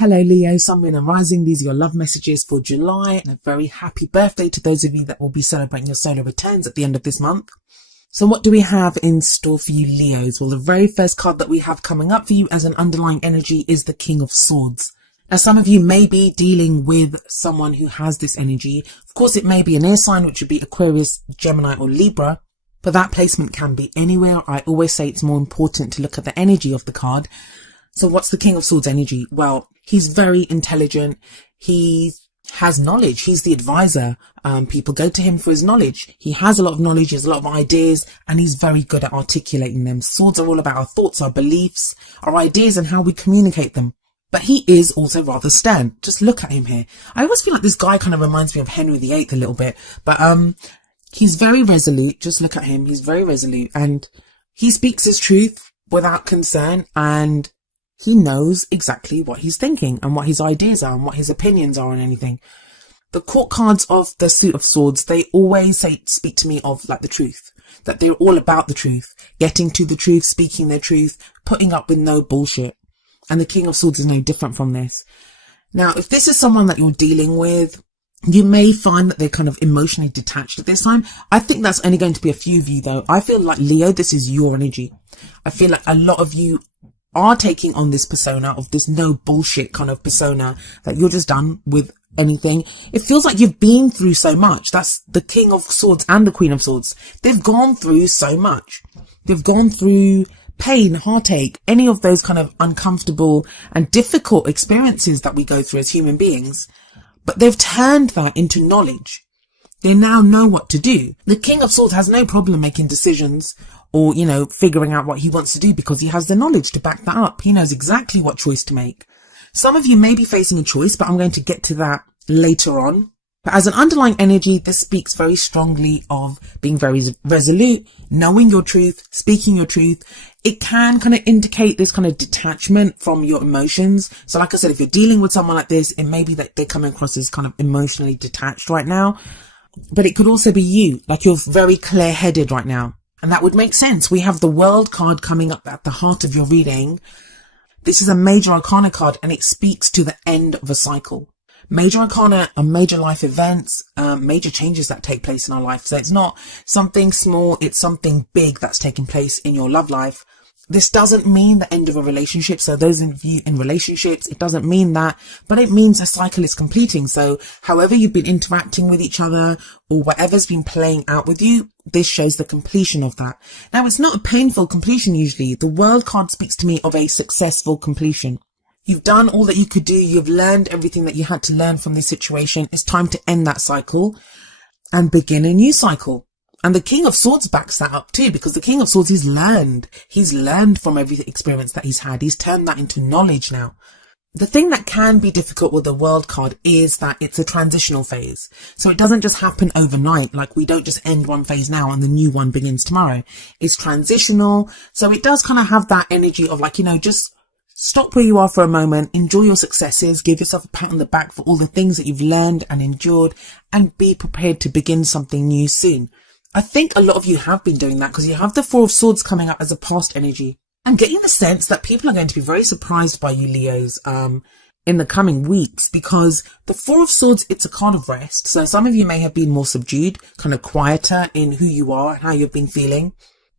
Hello Leo, Sun, Moon and Rising. These are your love messages for July, and a very happy birthday to those of you that will be celebrating your solar returns at the end of this month. So what do we have in store for you Leos? Well, the very first card that we have coming up for you as an underlying energy is the King of Swords. Now some of you may be dealing with someone who has this energy. Of course it may be an air sign, which would be Aquarius, Gemini or Libra, but that placement can be anywhere. I always say it's more important to look at the energy of the card. So what's the King of Swords energy? Well, he's very intelligent. He has knowledge. He's the advisor. People go to him for his knowledge. He has a lot of knowledge. He has a lot of ideas, and he's very good at articulating them. Swords are all about our thoughts, our beliefs, our ideas, and how we communicate them. But he is also rather stern. Just look at him here. I always feel like this guy kind of reminds me of Henry VIII a little bit. But he's very resolute. Just look at him. He's very resolute, and he speaks his truth without concern, and he knows exactly what he's thinking and what his ideas are and what his opinions are on anything. The court cards of the Suit of Swords, they always speak to me of like the truth, that they're all about the truth, getting to the truth, speaking their truth, putting up with no bullshit. And the King of Swords is no different from this. Now, if this is someone that you're dealing with, you may find that they're kind of emotionally detached at this time. I think that's only going to be a few of you though. I feel like Leo, this is your energy. I feel like a lot of you are taking on this persona of this no bullshit kind of persona that you're just done with anything. It feels like you've been through so much. That's the King of Swords and the Queen of Swords. They've gone through so much. They've gone through pain, heartache, any of those kind of uncomfortable and difficult experiences that we go through as human beings. But they've turned that into knowledge. They now know what to do. The King of Swords has no problem making decisions or, you know, figuring out what he wants to do because he has the knowledge to back that up. He knows exactly what choice to make. Some of you may be facing a choice, but I'm going to get to that later on. But as an underlying energy, this speaks very strongly of being very resolute, knowing your truth, speaking your truth. It can kind of indicate this kind of detachment from your emotions. So like I said, if you're dealing with someone like this, it may be that they're coming across as kind of emotionally detached right now. But it could also be you, like you're very clear-headed right now. And that would make sense. We have the World card coming up at the heart of your reading. This is a major arcana card and it speaks to the end of a cycle. Major arcana are major life events, major changes that take place in our life. So it's not something small, it's something big that's taking place in your love life. This doesn't mean the end of a relationship. So those of you in relationships, it doesn't mean that, but it means a cycle is completing. So however you've been interacting with each other or whatever's been playing out with you, this shows the completion of that. Now, it's not a painful completion usually. The World card speaks to me of a successful completion. You've done all that you could do. You've learned everything that you had to learn from this situation. It's time to end that cycle and begin a new cycle. And the King of Swords backs that up too, because the King of Swords, he's learned from every experience that he's had. He's turned that into knowledge now. The thing that can be difficult with the World card is that it's a transitional phase. So it doesn't just happen overnight. Like we don't just end one phase now and the new one begins tomorrow. It's transitional. So it does kind of have that energy of like, you know, just stop where you are for a moment, enjoy your successes, give yourself a pat on the back for all the things that you've learned and endured, and be prepared to begin something new soon. I think a lot of you have been doing that because you have the Four of Swords coming up as a past energy. I'm getting the sense that people are going to be very surprised by you Leos in the coming weeks, because the Four of Swords, it's a card of rest. So some of you may have been more subdued, kind of quieter in who you are and how you've been feeling,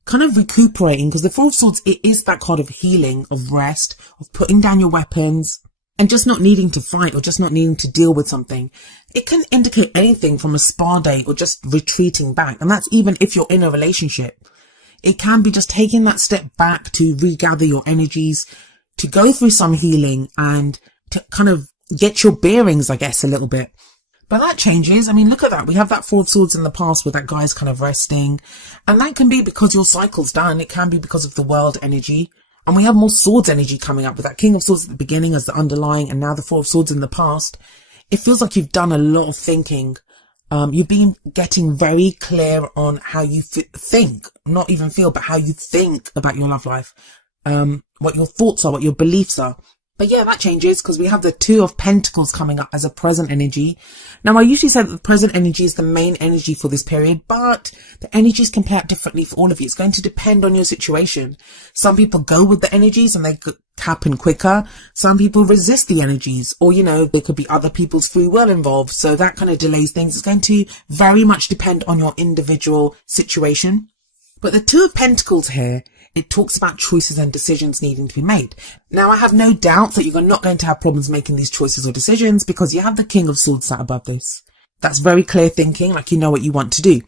kind of recuperating, because the Four of Swords, it is that card of healing, of rest, of putting down your weapons and just not needing to fight or just not needing to deal with something. It can indicate anything from a spa day or just retreating back. And that's even if you're in a relationship. It can be just taking that step back to regather your energies, to go through some healing and to kind of get your bearings, I guess, a little bit. But that changes. I mean, look at that. We have that Four of Swords in the past where that guy's kind of resting. And that can be because your cycle's done. It can be because of the World energy. And we have more Swords energy coming up with that King of Swords at the beginning as the underlying, and now the Four of Swords in the past. It feels like you've done a lot of thinking. You've been getting very clear on how you think, not even feel, but how you think about your love life. What your thoughts are, what your beliefs are. But yeah, that changes because we have the Two of Pentacles coming up as a present energy. Now, I usually say that the present energy is the main energy for this period, but the energies can play out differently for all of you. It's going to depend on your situation. Some people go with the energies and they happen quicker. Some people resist the energies, or, there could be other people's free will involved. So that kind of delays things. It's going to very much depend on your individual situation. But the Two of Pentacles here, it talks about choices and decisions needing to be made. Now, I have no doubt that you're not going to have problems making these choices or decisions because you have the King of Swords sat above this. That's very clear thinking, like you know what you want to do.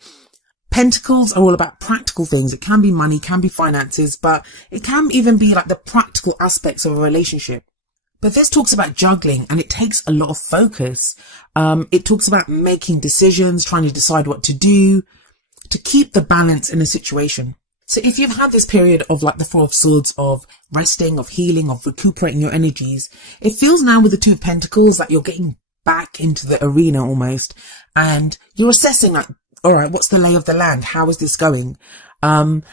Pentacles are all about practical things. It can be money, can be finances, but it can even be like the practical aspects of a relationship. But this talks about juggling, and it takes a lot of focus. It talks about making decisions, trying to decide what to do, to keep the balance in a situation. So if you've had this period of like the Four of Swords, of resting, of healing, of recuperating your energies, it feels now with the Two of Pentacles that you're getting back into the arena almost, and you're assessing like, all right, what's the lay of the land? How is this going? And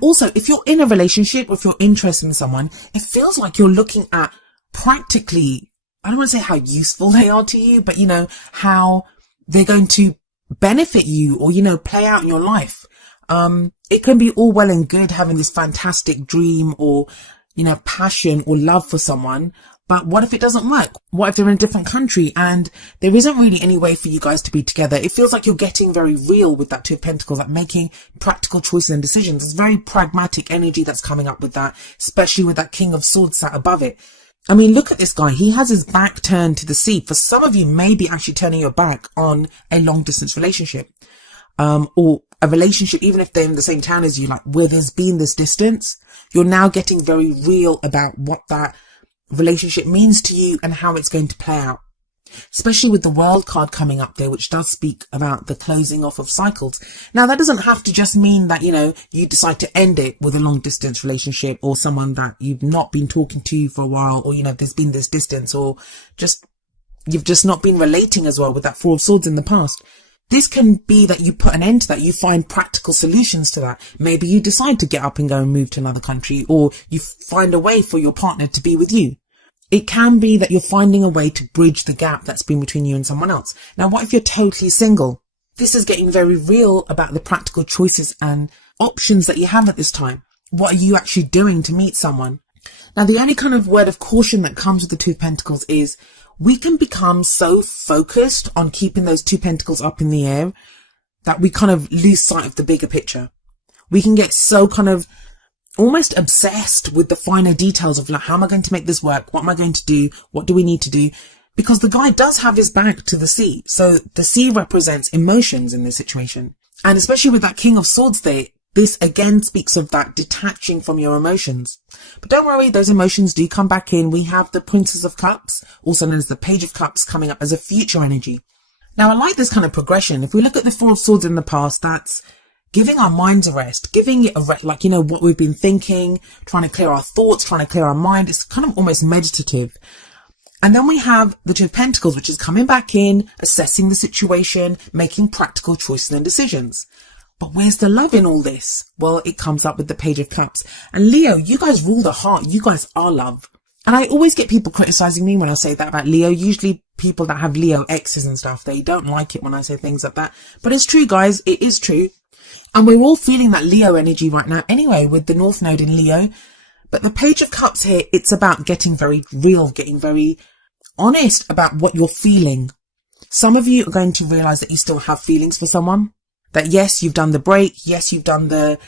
also if you're in a relationship, or if you're interested in someone, it feels like you're looking at practically, I don't want to say how useful they are to you, but how they're going to benefit you or, play out in your life. It can be all well and good having this fantastic dream or, passion or love for someone. But what if it doesn't work? What if they're in a different country and there isn't really any way for you guys to be together? It feels like you're getting very real with that Two of Pentacles, like making practical choices and decisions. It's very pragmatic energy that's coming up with that, especially with that King of Swords sat above it. I mean, look at this guy. He has his back turned to the sea. For some of you, maybe actually turning your back on a long distance relationship, or a relationship, even if they're in the same town as you, like where there's been this distance. You're now getting very real about what that relationship means to you and how it's going to play out. Especially with the World card coming up there, which does speak about the closing off of cycles. Now, that doesn't have to just mean that, you decide to end it with a long distance relationship or someone that you've not been talking to for a while, or, there's been this distance, or you've just not been relating as well with that Four of Swords in the past. This can be that you put an end to that. You find practical solutions to that. Maybe you decide to get up and go and move to another country, or you find a way for your partner to be with you. It can be that you're finding a way to bridge the gap that's been between you and someone else. Now, what if you're totally single? This is getting very real about the practical choices and options that you have at this time. What are you actually doing to meet someone? Now, the only kind of word of caution that comes with the Two of Pentacles is we can become so focused on keeping those Two Pentacles up in the air that we kind of lose sight of the bigger picture. We can get so kind of almost obsessed with the finer details of like, how am I going to make this work? What am I going to do? What do we need to do? Because the guy does have his back to the sea. So the sea represents emotions in this situation. And especially with that King of Swords there, this again speaks of that detaching from your emotions. But don't worry, those emotions do come back in. We have the Princess of Cups, also known as the Page of Cups, coming up as a future energy. Now, I like this kind of progression. If we look at the Four of Swords in the past, that's giving our minds a rest, giving it a rest, like, what we've been thinking, trying to clear our thoughts, trying to clear our mind. It's kind of almost meditative. And then we have the Two of Pentacles, which is coming back in, assessing the situation, making practical choices and decisions. But where's the love in all this? Well, it comes up with the Page of Cups. And Leo, you guys rule the heart. You guys are love. And I always get people criticizing me when I say that about Leo. Usually people that have Leo exes and stuff, they don't like it when I say things like that. But it's true, guys. It is true. And we're all feeling that Leo energy right now anyway, with the North Node in Leo. But the Page of Cups here, it's about getting very real, getting very honest about what you're feeling. Some of you are going to realize that you still have feelings for someone. That yes, you've done the break. Yes, you've done the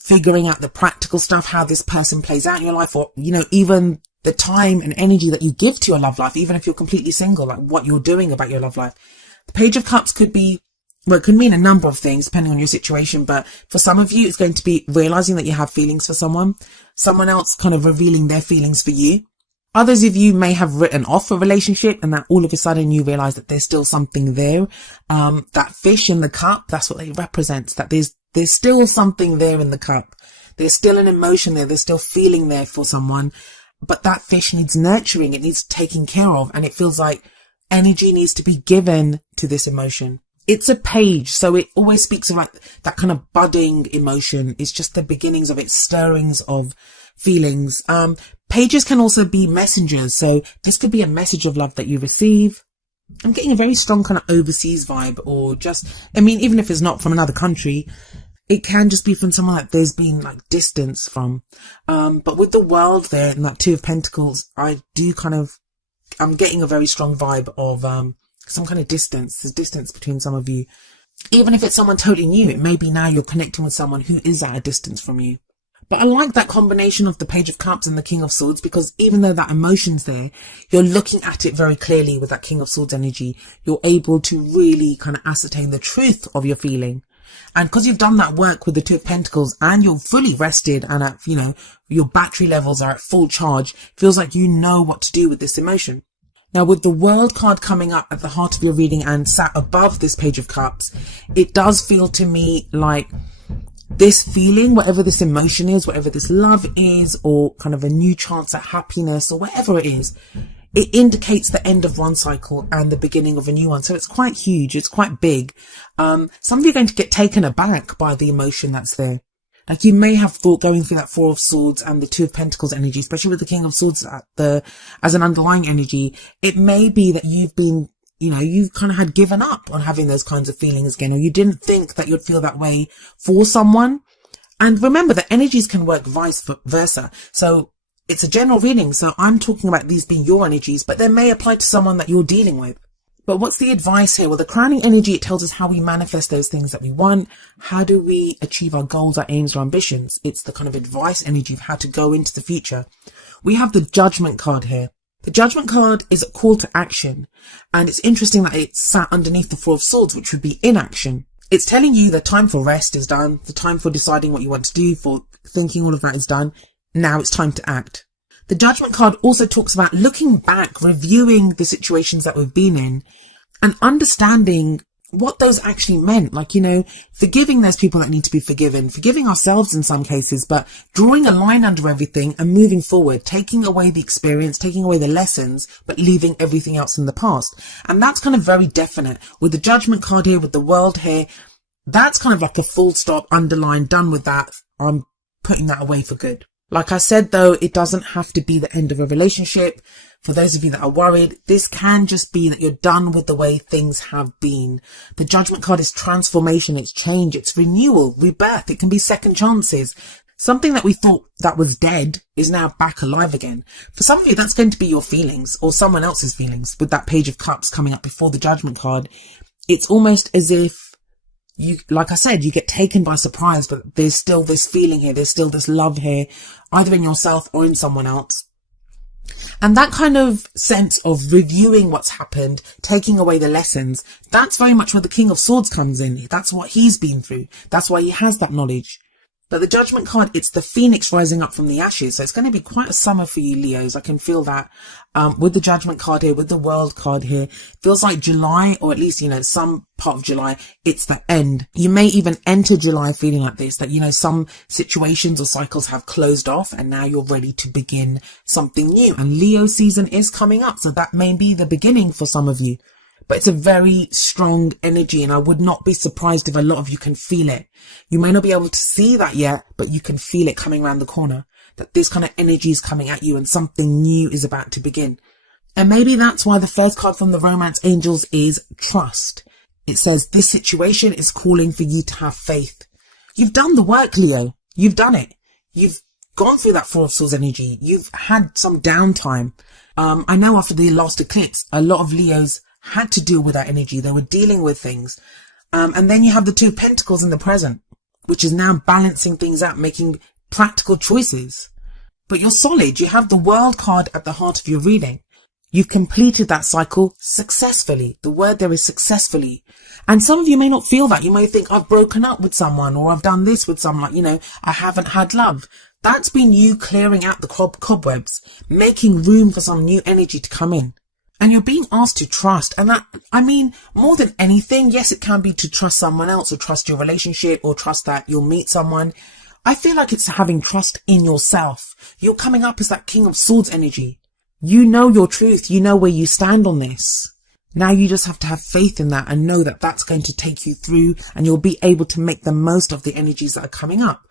figuring out the practical stuff, how this person plays out in your life, or, even the time and energy that you give to your love life, even if you're completely single, like what you're doing about your love life. The Page of Cups could be, well, it could mean a number of things depending on your situation. But for some of you, it's going to be realizing that you have feelings for someone else kind of revealing their feelings for you. Others of you may have written off a relationship and that all of a sudden you realize that there's still something there. That fish in the cup, that's what it represents, that there's still something there in the cup. There's still an emotion there. There's still feeling there for someone, but that fish needs nurturing. It needs taking care of. And it feels like energy needs to be given to this emotion. It's a page. So it always speaks of like that kind of budding emotion. It's just the beginnings of its stirrings of feelings. Pages can also be messengers. So this could be a message of love that you receive. I'm getting a very strong kind of overseas vibe, or just, I mean, even if it's not from another country, it can just be from someone that there's been like distance from. But with the World there and that Two of Pentacles, I'm getting a very strong vibe of some kind of distance. There's distance between some of you. Even if it's someone totally new, it may be now you're connecting with someone who is at a distance from you. But I like that combination of the Page of Cups and the King of Swords, because even though that emotion's there, you're looking at it very clearly with that King of Swords energy. You're able to really kind of ascertain the truth of your feeling. And because you've done that work with the Two of Pentacles and you're fully rested and at, your battery levels are at full charge, feels like you know what to do with this emotion. Now, with the World card coming up at the heart of your reading and sat above this Page of Cups, it does feel to me like this feeling, whatever this emotion is, whatever this love is, or kind of a new chance at happiness, or whatever it is, it indicates the end of one cycle and the beginning of a new one. So it's quite huge. It's quite big. Some of you are going to get taken aback by the emotion that's there. Like, you may have thought, going through that Four of Swords and the Two of Pentacles energy, especially with the King of Swords as an underlying energy, it may be that you've been, you've kind of had given up on having those kinds of feelings again, or you didn't think that you'd feel that way for someone. And remember that energies can work vice versa. So it's a general reading. So I'm talking about these being your energies, but they may apply to someone that you're dealing with. But what's the advice here? Well, the crowning energy, it tells us how we manifest those things that we want. How do we achieve our goals, our aims, our ambitions? It's the kind of advice energy of how to go into the future. We have the Judgment card here. The Judgment card is a call to action. And it's interesting that it's sat underneath the Four of Swords, which would be inaction. It's telling you the time for rest is done. The time for deciding what you want to do, for thinking, all of that is done. Now it's time to act. The Judgment card also talks about looking back, reviewing the situations that we've been in and understanding what those actually meant. Like, forgiving those people that need to be forgiven, forgiving ourselves in some cases, but drawing a line under everything and moving forward, taking away the experience, taking away the lessons, but leaving everything else in the past. And that's kind of very definite. With the Judgment card here, with the World here, that's kind of like a full stop, underline, done with that. I'm putting that away for good. Like I said, though, it doesn't have to be the end of a relationship. For those of you that are worried, this can just be that you're done with the way things have been. The Judgment card is transformation, it's change, it's renewal, rebirth. It can be second chances. Something that we thought that was dead is now back alive again. For some of you, that's going to be your feelings or someone else's feelings. With that Page of Cups coming up before the Judgment card, it's almost as if like I said, you get taken by surprise, but there's still this feeling here. There's still this love here, either in yourself or in someone else. And that kind of sense of reviewing what's happened, taking away the lessons, that's very much where the King of Swords comes in. That's what he's been through. That's why he has that knowledge. But the Judgment card, it's the phoenix rising up from the ashes. So it's going to be quite a summer for you, Leos. I can feel that. With the Judgment card here, with the World card here, feels like July, or at least, some part of July, it's the end. You may even enter July feeling like this, that, some situations or cycles have closed off and now you're ready to begin something new. And Leo season is coming up. So that may be the beginning for some of you. But it's a very strong energy, and I would not be surprised if a lot of you can feel it. You may not be able to see that yet, but you can feel it coming around the corner, that this kind of energy is coming at you and something new is about to begin. And maybe that's why the first card from the Romance Angels is trust. It says this situation is calling for you to have faith. You've done the work, Leo. You've done it. You've gone through that Four of Swords energy. You've had some downtime. I know after the last eclipse, a lot of Leos had to deal with that energy. They were dealing with things. And then you have the Two of Pentacles in the present, which is now balancing things out, making practical choices. But you're solid. You have the World card at the heart of your reading. You've completed that cycle successfully. The word there is successfully. And some of you may not feel that. You may think, I've broken up with someone, or I've done this with someone, I haven't had love. That's been you clearing out the cobwebs, making room for some new energy to come in. And you're being asked to trust. And that, more than anything, yes, it can be to trust someone else, or trust your relationship, or trust that you'll meet someone. I feel like it's having trust in yourself. You're coming up as that King of Swords energy. You know your truth. You know where you stand on this. Now you just have to have faith in that and know that that's going to take you through, and you'll be able to make the most of the energies that are coming up.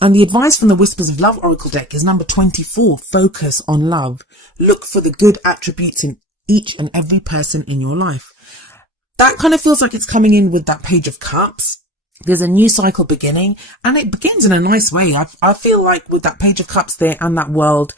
And the advice from the Whispers of Love Oracle deck is number 24, focus on love. Look for the good attributes in each and every person in your life. That kind of feels like it's coming in with that Page of Cups. There's a new cycle beginning, and it begins in a nice way. I feel like with that Page of Cups there and that World,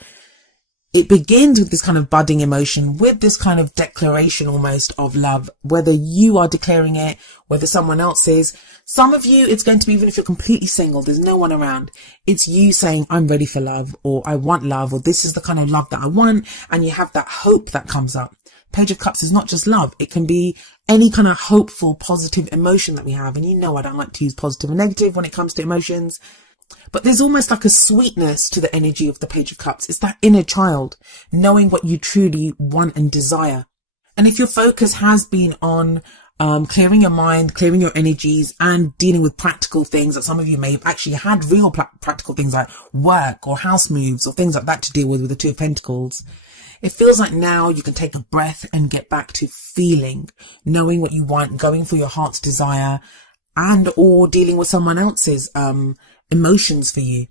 it begins with this kind of budding emotion, with this kind of declaration almost of love, whether you are declaring it, whether someone else is. Some of you, it's going to be, even if you're completely single, there's no one around, it's you saying, I'm ready for love, or I want love, or this is the kind of love that I want, and you have that hope that comes up. Page of Cups is not just love. It can be any kind of hopeful, positive emotion that we have. And you know, I don't like to use positive and negative when it comes to emotions. But there's almost like a sweetness to the energy of the Page of Cups. It's that inner child, knowing what you truly want and desire. And if your focus has been on clearing your mind, clearing your energies, and dealing with practical things, that some of you may have actually had real practical things like work or house moves or things like that to deal with the Two of Pentacles, it feels like now you can take a breath and get back to feeling, knowing what you want, going for your heart's desire, and or dealing with someone else's emotions for you.